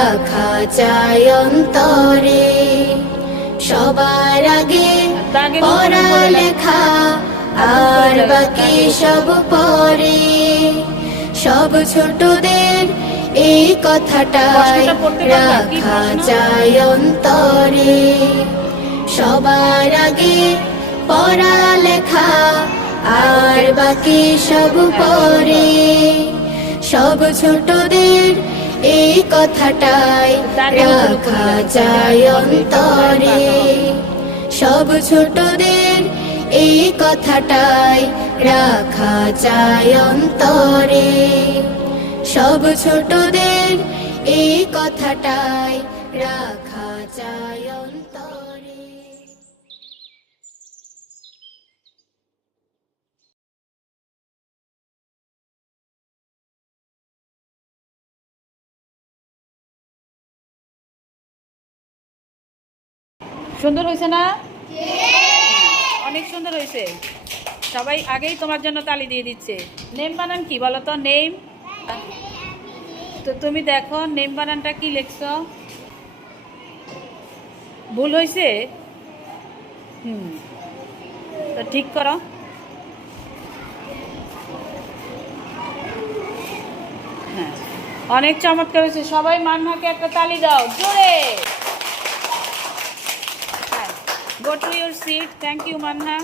রাখা চাই অন্তরে। সবার আগে পড়ালেখা আর বাকি সব পরে। সব ছোটদের এই কথাটাই রাখা চাই অন্তরে। সবার আগে পড়ালেখা আর বাকি সব পরে। সব ছোটদের এই কথাটাই রাখা চাই অন্তরে। সব ছোটদের এই কথাটাই রাখা চাই অন্তরে। সব ছোটদের এই কথাটাই রাখা চাই অন্তরে। সুন্দর হয়েছে না? অনেক সুন্দর হয়েছে। সবাই আগেই তোমার জন্য তালি দিয়ে দিচ্ছে। নেম বানান কি বলো তো? নেম। তো তুমি দেখো নেম বানানটা কি লিখছো? ভুল হয়েছে? তো ঠিক করো। হ্যাঁ, অনেক চমৎকার হয়েছে। সবাই মানহাকে একটা তালি দাও জোরে। Go to your seat. Thank you, Manha.